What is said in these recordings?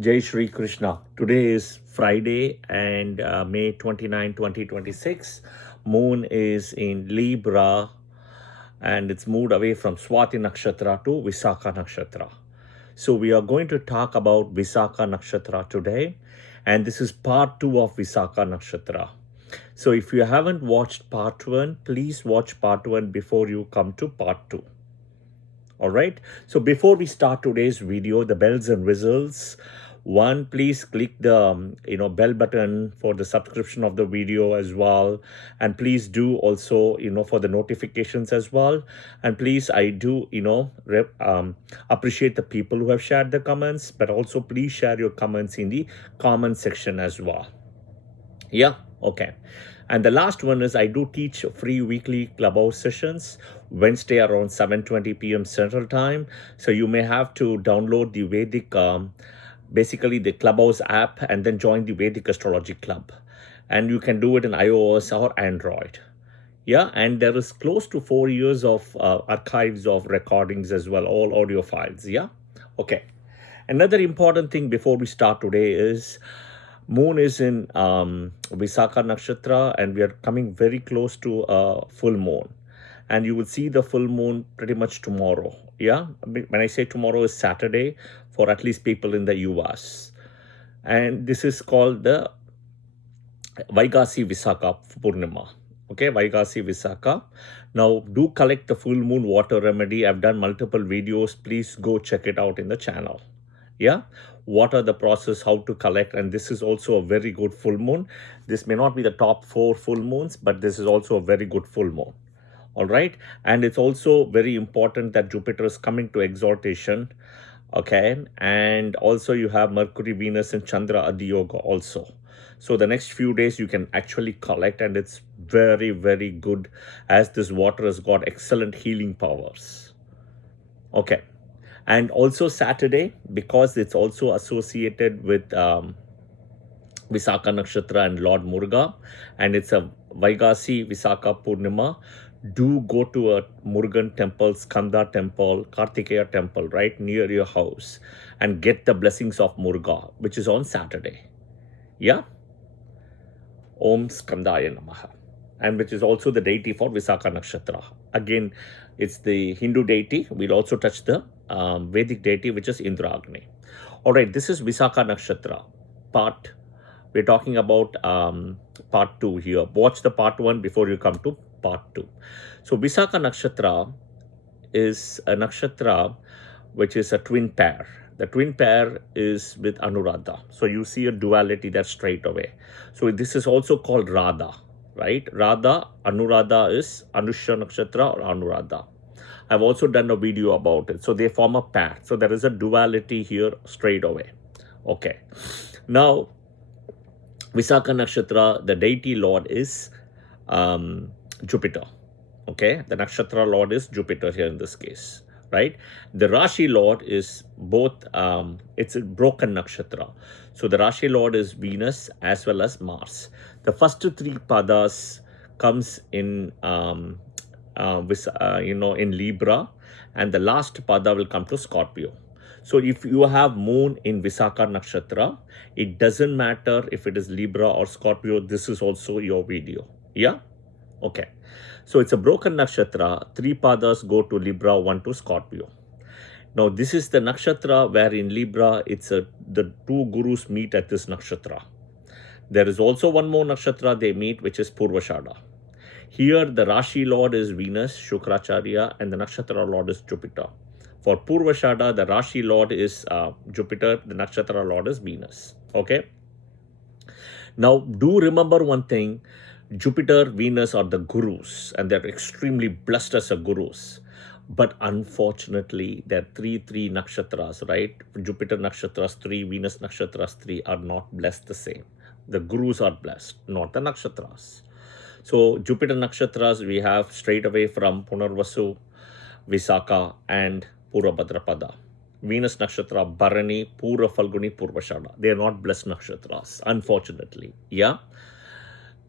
Jai Shri Krishna. Today is Friday and May 29, 2026. Moon is in Libra and it's moved away from Swati Nakshatra to Visakha Nakshatra. So we are going to talk about Visakha Nakshatra today, and this is part 2 of Visakha Nakshatra. So if you haven't watched part 1, please watch part 1 before you come to part 2. All right. So before we start today's video, the bells and whistles. One, please click the bell button for the subscription of the video as well, and please do also for the notifications as well. And please, I do appreciate the people who have shared the comments, but also please share your comments in the comment section as well. Yeah, okay. And the last one is I do teach free weekly Clubhouse sessions, Wednesday around 7:20 p.m. Central Time. So you may have to download the Vedic, basically the Clubhouse app, and then join the Vedic Astrology Club. And you can do it in iOS or Android. Yeah, and there is close to 4 years of archives of recordings as well, all audio files. Yeah, okay. Another important thing before we start today is Moon is in Visakha Nakshatra, and we are coming very close to a full moon. And you will see the full moon pretty much tomorrow. Yeah, when I say tomorrow is Saturday for at least people in the US. And this is called the Vaigasi Visakha Purnima. Okay, Vaigasi Visakha. Now, do collect the full moon water remedy. I've done multiple videos. Please go check it out in the channel. Yeah, what are the process, how to collect, and this is also a very good full moon. This may not be the top 4 full moons, but this is also a very good full moon. All right, and it's also very important that Jupiter is coming to exaltation. Okay, and also you have Mercury, Venus, and Chandra Adiyoga also. So the next few days you can actually collect, and it's very, very good as this water has got excellent healing powers. Okay. And also Saturday, because it's also associated with Visakha Nakshatra and Lord Muruga, and it's a Vaigasi Visakha Purnima, do go to a Murugan temple, Skanda temple, Kartikeya temple, right near your house, and get the blessings of Muruga, which is on Saturday. Yeah? Om Skandaya Namaha. And which is also the deity for Visakha Nakshatra. Again, it's the Hindu deity. We'll also touch the Vedic deity, which is Indragni. All right, this is Visakha Nakshatra part. We're talking about part 2 here. Watch the part 1 before you come to part 2. So Visakha Nakshatra is a nakshatra which is a twin pair. The twin pair is with Anuradha. So you see a duality there straight away. So this is also called Radha, right? Radha, Anuradha is Anusha Nakshatra or Anuradha. I've also done a video about it. So they form a pair. So there is a duality here straight away. Okay. Now, Visakha Nakshatra, the deity lord is Jupiter. Okay. The Nakshatra lord is Jupiter here in this case. Right? The Rashi Lord is both, it's a broken nakshatra. So the Rashi Lord is Venus as well as Mars. The first 3 padas comes in, in Libra, and the last pada will come to Scorpio. So if you have moon in Visakha Nakshatra, it doesn't matter if it is Libra or Scorpio, this is also your video. Yeah? Okay. So it's a broken nakshatra. 3 padas go to Libra, 1 to Scorpio. Now this is the nakshatra where in Libra the 2 gurus meet at this nakshatra. There is also one more nakshatra they meet, which is Purvashada. Here the Rashi Lord is Venus, Shukracharya, and the nakshatra Lord is Jupiter. For Purvashada, the Rashi Lord is Jupiter, the nakshatra Lord is Venus. Okay. Now do remember one thing. Jupiter, Venus are the gurus, and they're extremely blessed as a gurus. But unfortunately, there are 3 nakshatras, right? Jupiter nakshatras 3, Venus nakshatras 3 are not blessed the same. The gurus are blessed, not the nakshatras. So Jupiter nakshatras we have straight away from Punarvasu, Visakha, and Purvabhadrapada. Venus nakshatra, Bharani, Pura Falguni, Purvashada. They are not blessed nakshatras, unfortunately. Yeah.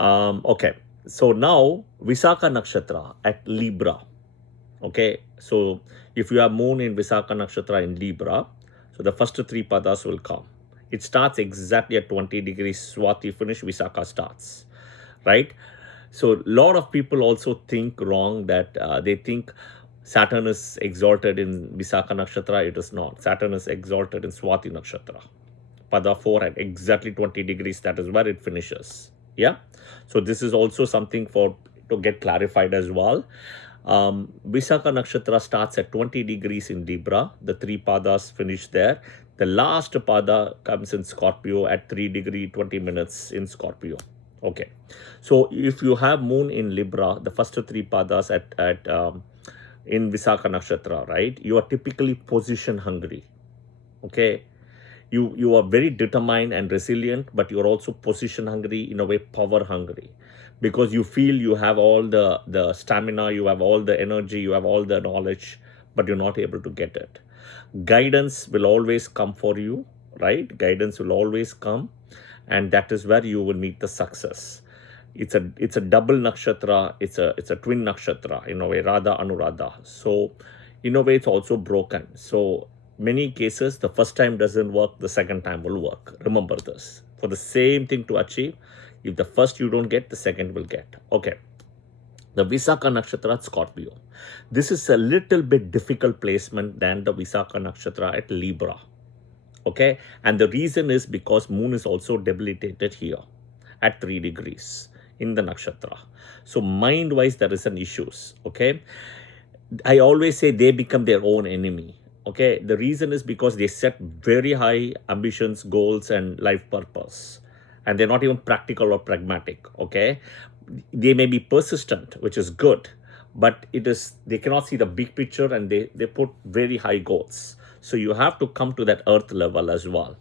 Okay, so now Visakha Nakshatra at Libra. Okay, so if you have moon in Visakha Nakshatra in Libra, so the first 3 padas will come. It starts exactly at 20 degrees Swati finish, Visakha starts, right? So a lot of people also think wrong that they think Saturn is exalted in Visakha Nakshatra. It is not. Saturn is exalted in Swati Nakshatra. Pada 4 at exactly 20 degrees. That is where it finishes. Yeah. So this is also something for to get clarified as well. Visakha Nakshatra starts at 20 degrees in Libra. The three padas finish there. The last pada comes in Scorpio at 3 degree 20 minutes in Scorpio. Okay. So if you have moon in Libra, the first three padas in Visakha Nakshatra, right? You are typically position hungry. Okay. You are very determined and resilient, but you're also position hungry, in a way power hungry, because you feel you have all the stamina, you have all the energy, you have all the knowledge, but you're not able to get it. Guidance will always come for you, right? Guidance will always come, and that is where you will meet the success. It's a double nakshatra, it's a twin nakshatra, in a way, Radha Anuradha. So in a way it's also broken. So many cases the first time doesn't work, the second time will work. Remember this. For the same thing to achieve, if the first you don't get, the second will get. Okay. The Visakha Nakshatra at Scorpio. This is a little bit difficult placement than the Visakha Nakshatra at Libra. Okay. And the reason is because moon is also debilitated here at 3 degrees in the nakshatra. So mind wise there is an issues. Okay. I always say they become their own enemy. Okay. The reason is because they set very high ambitions, goals, and life purpose, and they're not even practical or pragmatic. Okay. They may be persistent, which is good, but they cannot see the big picture, and they put very high goals. So you have to come to that earth level as well.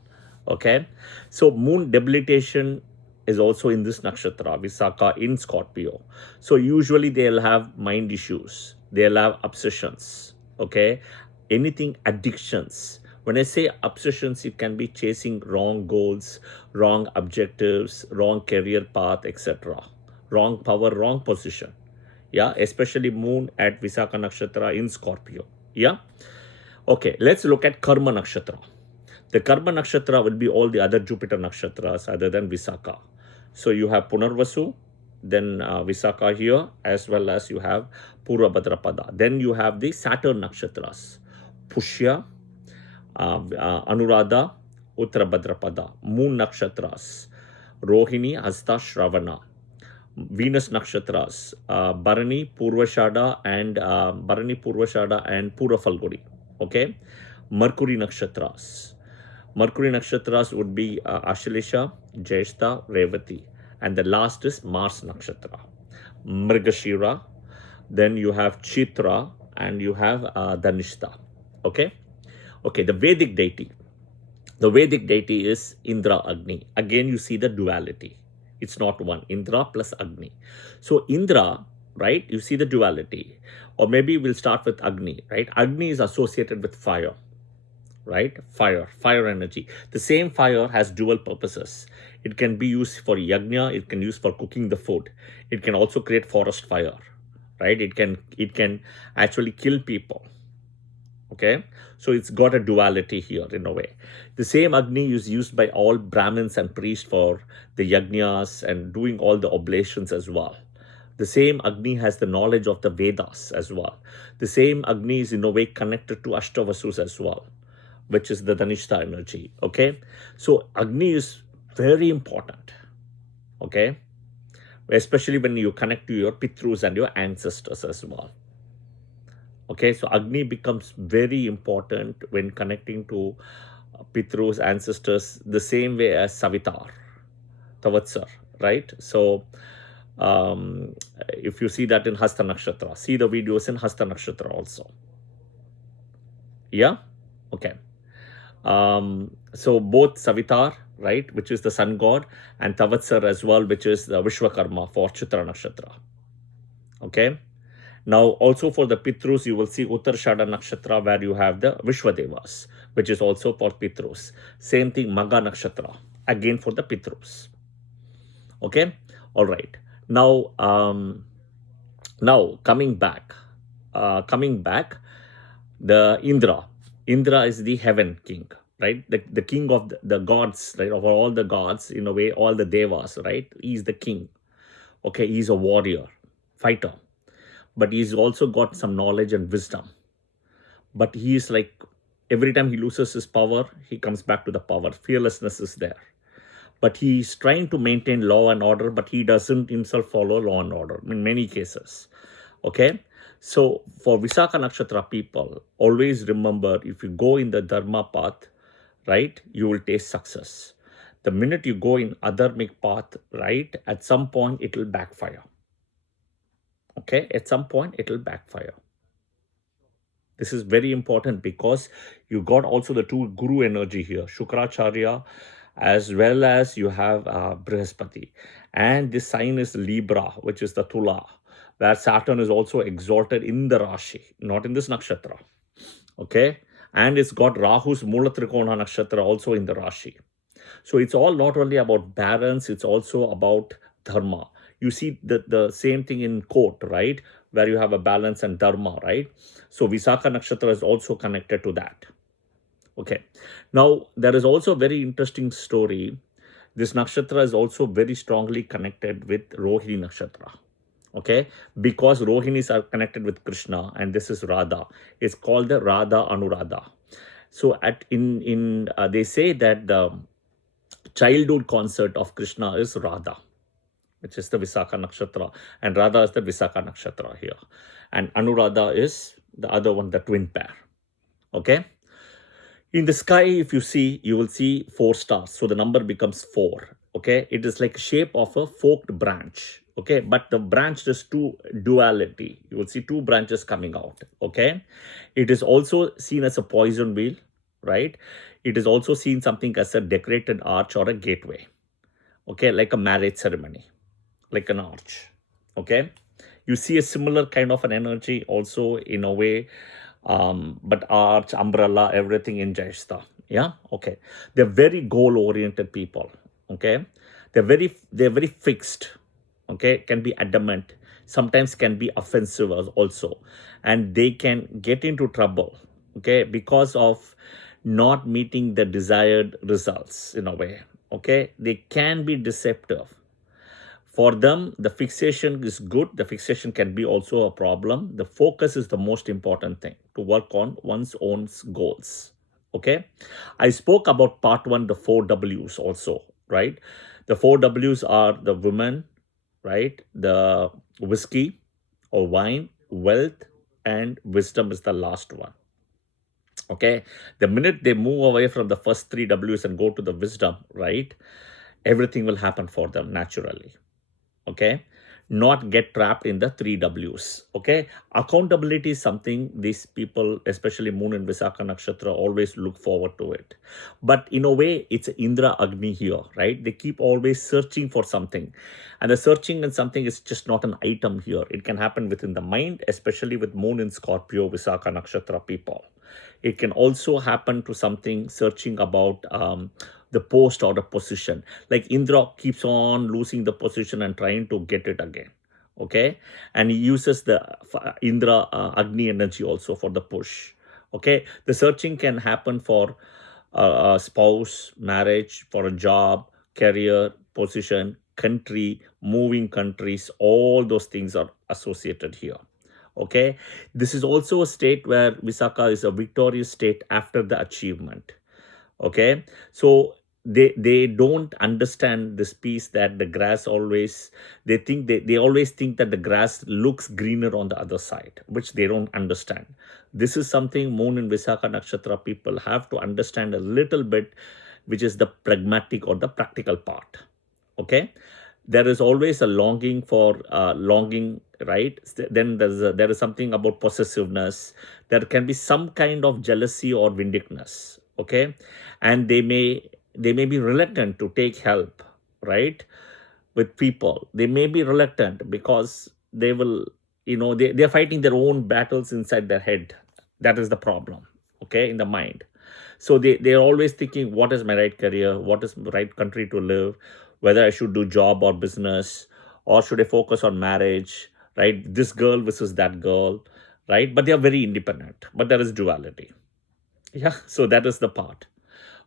Okay. So moon debilitation is also in this nakshatra, Visakha in Scorpio. So usually they'll have mind issues, they'll have obsessions. Okay. Anything addictions. When I say obsessions, it can be chasing wrong goals, wrong objectives, wrong career path, etc. Wrong power, wrong position. Yeah, especially moon at Visakha Nakshatra in Scorpio. Yeah. Okay, let's look at Karma Nakshatra. The Karma Nakshatra will be all the other Jupiter Nakshatras other than Visakha. So you have Punarvasu, then Visakha here, as well as you have Purva Bhadrapada. Then you have the Saturn Nakshatras, Pushya, Anuradha, Uttara Bhadrapada. Moon Nakshatras, Rohini, Hasta, Shravana. Venus Nakshatras, Bharani, Purvashada, and Pura Falguni. Okay. Mercury Nakshatras. Mercury Nakshatras would be Ashalesha, Jyeshta, Revati. And the last is Mars Nakshatra. Mrigashira. Then you have Chitra and you have Dhanishta. Okay. Okay. The Vedic deity. The Vedic deity is Indra Agni. Again, you see the duality. It's not one. Indra plus Agni. So Indra, right? You see the duality. Or maybe we'll start with Agni, right? Agni is associated with fire, right? Fire energy. The same fire has dual purposes. It can be used for yajna. It can use for cooking the food. It can also create forest fire, right? It can actually kill people. Okay, so it's got a duality here in a way. The same Agni is used by all Brahmins and priests for the yajnas and doing all the oblations as well. The same Agni has the knowledge of the Vedas as well. The same Agni is in a way connected to Ashtavasus as well, which is the Dhanishta energy. Okay, so Agni is very important. Okay, especially when you connect to your Pitrus and your ancestors as well. Okay, so Agni becomes very important when connecting to Pitrus, ancestors, the same way as Savitar, Tavatsar, right? So if you see that in Hasta Nakshatra, see the videos in Hasta Nakshatra also. Yeah? Okay. So both Savitar, right, which is the sun god, and Tavatsar as well, which is the Vishwakarma for Chitra Nakshatra. Okay. Now, also for the Pitrus, you will see Uttarashada Nakshatra, where you have the Vishwadevas, which is also for Pitrus. Same thing, Magha Nakshatra, again for the Pitrus. Okay, all right. Now, coming back, the Indra. Indra is the heaven king. right? The king of the gods, right? Of all the gods, in a way, all the devas, right? He's the king. Okay, he's a warrior, fighter, but he's also got some knowledge and wisdom. But he is like, every time he loses his power, he comes back to the power. Fearlessness is there. But he's trying to maintain law and order, but he doesn't himself follow law and order in many cases. Okay, so for Visakha Nakshatra people, always remember, if you go in the Dharma path, right, you will taste success. The minute you go in adharmic path, right, at some point it will backfire. Okay, at some point it will backfire. This is very important because you got also the two guru energy here, Shukracharya, as well as you have Brihaspati. And this sign is Libra, which is the Tula, where Saturn is also exalted in the Rashi, not in this nakshatra. Okay, and it's got Rahu's Mula Trikona nakshatra also in the Rashi. So it's all not only about balance, it's also about dharma. You see the same thing in court, right? Where you have a balance and dharma, right? So Visakha Nakshatra is also connected to that. Okay. Now, there is also a very interesting story. This nakshatra is also very strongly connected with Rohini Nakshatra. Okay, because Rohinis are connected with Krishna and this is Radha. It's called the Radha Anuradha. So they say that the childhood concert of Krishna is Radha, which is the Visakha Nakshatra, and Radha is the Visakha Nakshatra here. And Anuradha is the other one, the twin pair. Okay. In the sky, if you see, you will see 4 stars. So the number becomes 4. Okay. It is like shape of a forked branch. Okay. But the branch is two duality. You will see 2 branches coming out. Okay. It is also seen as a poison wheel, right? It is also seen something as a decorated arch or a gateway. Okay. Like a marriage ceremony, like an arch. Okay. You see a similar kind of an energy also in a way. But arch, umbrella, everything in Jayastha. Yeah. Okay. They're very goal-oriented people. Okay. They're very fixed. Okay. Can be adamant. Sometimes can be offensive also. And they can get into trouble. Okay. Because of not meeting the desired results in a way. Okay. They can be deceptive. For them, the fixation is good. The fixation can be also a problem. The focus is the most important thing to work on one's own goals. Okay. I spoke about part 1, the 4 W's also, right? The 4 W's are the women, right? The whiskey or wine, wealth, and wisdom is the last one. Okay. The minute they move away from the first 3 W's and go to the wisdom, right? Everything will happen for them naturally. Okay, not get trapped in the 3 W's. Okay, accountability is something these people, especially Moon and Visakha Nakshatra, always look forward to it. But in a way, it's Indra Agni here, right? They keep always searching for something. And the searching and something is just not an item here. It can happen within the mind, especially with Moon in Scorpio, Visakha Nakshatra people. It can also happen to something searching about the post or the position. Like Indra keeps on losing the position and trying to get it again. Okay. And he uses the Indra Agni energy also for the push. Okay. The searching can happen for a spouse, marriage, for a job, career, position, country, moving countries. All those things are associated here. Okay, this is also a state where Visakha is a victorious state after the achievement. Okay, so they don't understand this piece that the grass always, they always think that the grass looks greener on the other side, which they don't understand. This is something Moon and Visakha Nakshatra people have to understand a little bit, which is the pragmatic or the practical part. Okay, there is always a longing for longing, right? Then there is something about possessiveness. There can be some kind of jealousy or vindictiveness. Okay, and they may be reluctant to take help, right, with people. They may be reluctant because they will, they're fighting their own battles inside their head. That is the problem. Okay, in the mind. So they're always thinking, what is my right career? What is the right country to live? Whether I should do job or business, or should I focus on marriage, right? This girl versus that girl, right? But they are very independent, but there is duality. Yeah, so that is the part.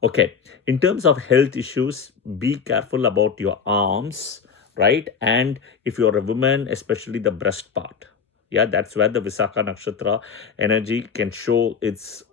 Okay, in terms of health issues, be careful about your arms, right? And if you're a woman, especially the breast part. Yeah, that's where the Visakha Nakshatra energy can show its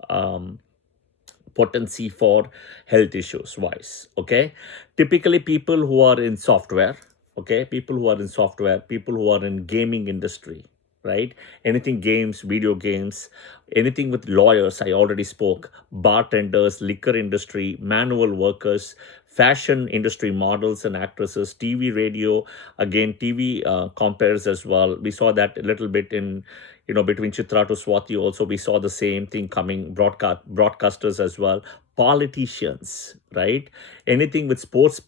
potency for health issues wise. Okay, typically people who are in software, okay, people who are in gaming industry, right? Anything games, video games, anything with lawyers, I already spoke, bartenders, liquor industry, manual workers, fashion industry models and actresses, TV, radio, again TV compares as well. We saw that a little bit in, between Chitra to Swati also, we saw the same thing coming, broadcasters as well, politicians, right? Anything with sports,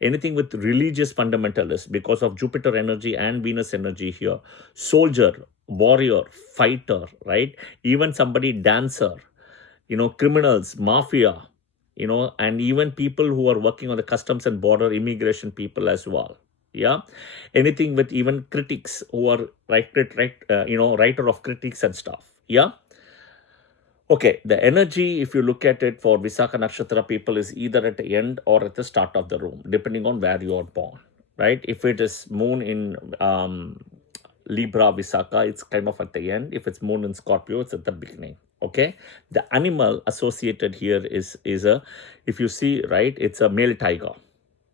anything with religious fundamentalists because of Jupiter energy and Venus energy here, soldier, warrior, fighter, right? Even somebody dancer, criminals, mafia, and even people who are working on the customs and border immigration people as well. Yeah, anything with even critics who are writer of critics and stuff. Yeah. Okay, the energy, if you look at it for Visakha Nakshatra people, is either at the end or at the start of the room, depending on where you are born, right? If it is moon in Libra Visakha, it's kind of at the end. If it's moon in Scorpio, it's at the beginning. Okay, the animal associated here is a, if you see, right, it's a male tiger.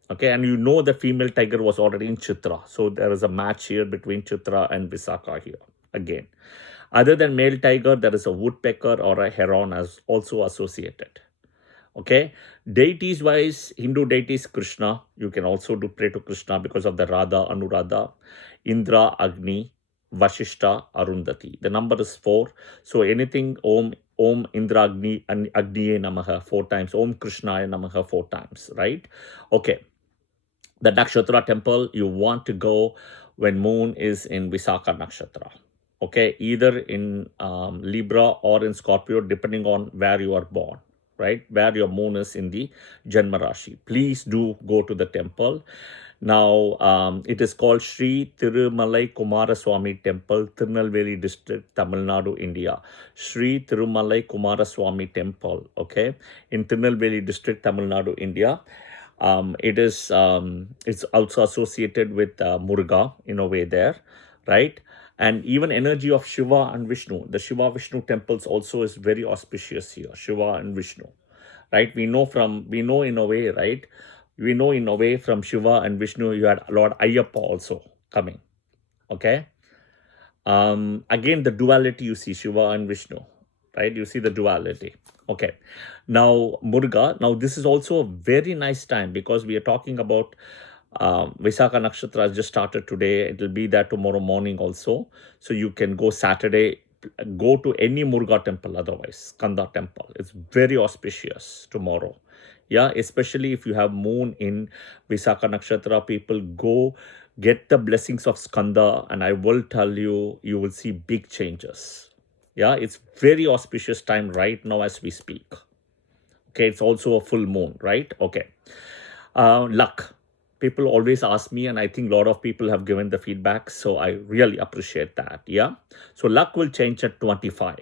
Okay, and the female tiger was already in Chitra, so there is a match here between Chitra and Visakha here again. Other than male tiger, there is a woodpecker or a heron as also associated. Okay, deities wise, Hindu deities Krishna. You can also do pray to Krishna because of the Radha, Anuradha, Indra, Agni, Vashishta, Arundhati. The number is 4. So anything Om Indra Agni and Agniye Namaha 4 times. Om Krishnaya Namaha 4 times. Right? Okay. The Nakshatra temple you want to go when moon is in Visakha Nakshatra. Okay, either in Libra or in Scorpio, depending on where you are born, right? Where your moon is in the Janma Rashi. Please do go to the temple. Now, it is called Sri Tirumalai Kumaraswamy Temple, Tirunelveli district, Tamil Nadu, India. Sri Tirumalai Kumaraswamy Temple, okay, in Tirunelveli district, Tamil Nadu, India. It's also associated with Muruga in a way there, right? And even energy of Shiva and Vishnu. The Shiva Vishnu temples also is very auspicious here. Shiva and Vishnu, right? We know in a way, right? We know in a way from Shiva and Vishnu, you had Lord Ayyappa also coming. Okay. Again, the duality you see, Shiva and Vishnu, right? You see the duality. Okay. Now, Muruga. Now, this is also a very nice time because we are talking about Visakha Nakshatra has just started today. It will be there tomorrow morning also. So you can go Saturday, go to any Muruga temple otherwise, Skanda temple. It's very auspicious tomorrow. Yeah, especially if you have moon in Visakha Nakshatra, people go get the blessings of Skanda, and I will tell you, you will see big changes. Yeah, it's very auspicious time right now as we speak. Okay, it's also a full moon, right? Okay. Luck. People always ask me, and I think a lot of people have given the feedback, so I really appreciate that. Yeah. So luck will change at 25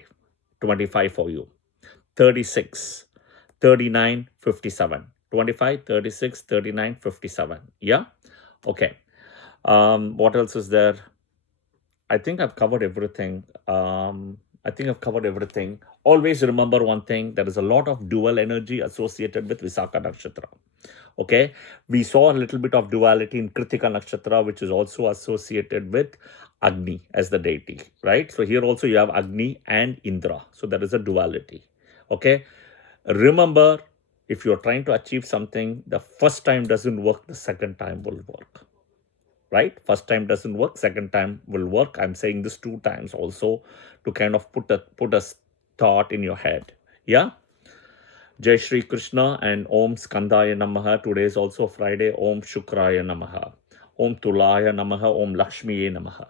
for you, 36, 39, 57, 25, 36, 39, 57. Yeah. Okay. What else is there? I think I've covered everything. Always remember one thing: there is a lot of dual energy associated with Visakha Nakshatra. Okay, we saw a little bit of duality in Kritika Nakshatra, which is also associated with Agni as the deity, right? So here also you have Agni and Indra. So there is a duality. Okay, remember, if you're trying to achieve something, the first time doesn't work, the second time will work. Right? First time doesn't work, second time will work. I'm saying this 2 times also to kind of put a thought in your head. Yeah. Jai Shri Krishna and Om Skandaya Namaha. Today is also Friday. Om Shukraya Namaha. Om Tulaya Namaha. Om Lakshmiye Namaha.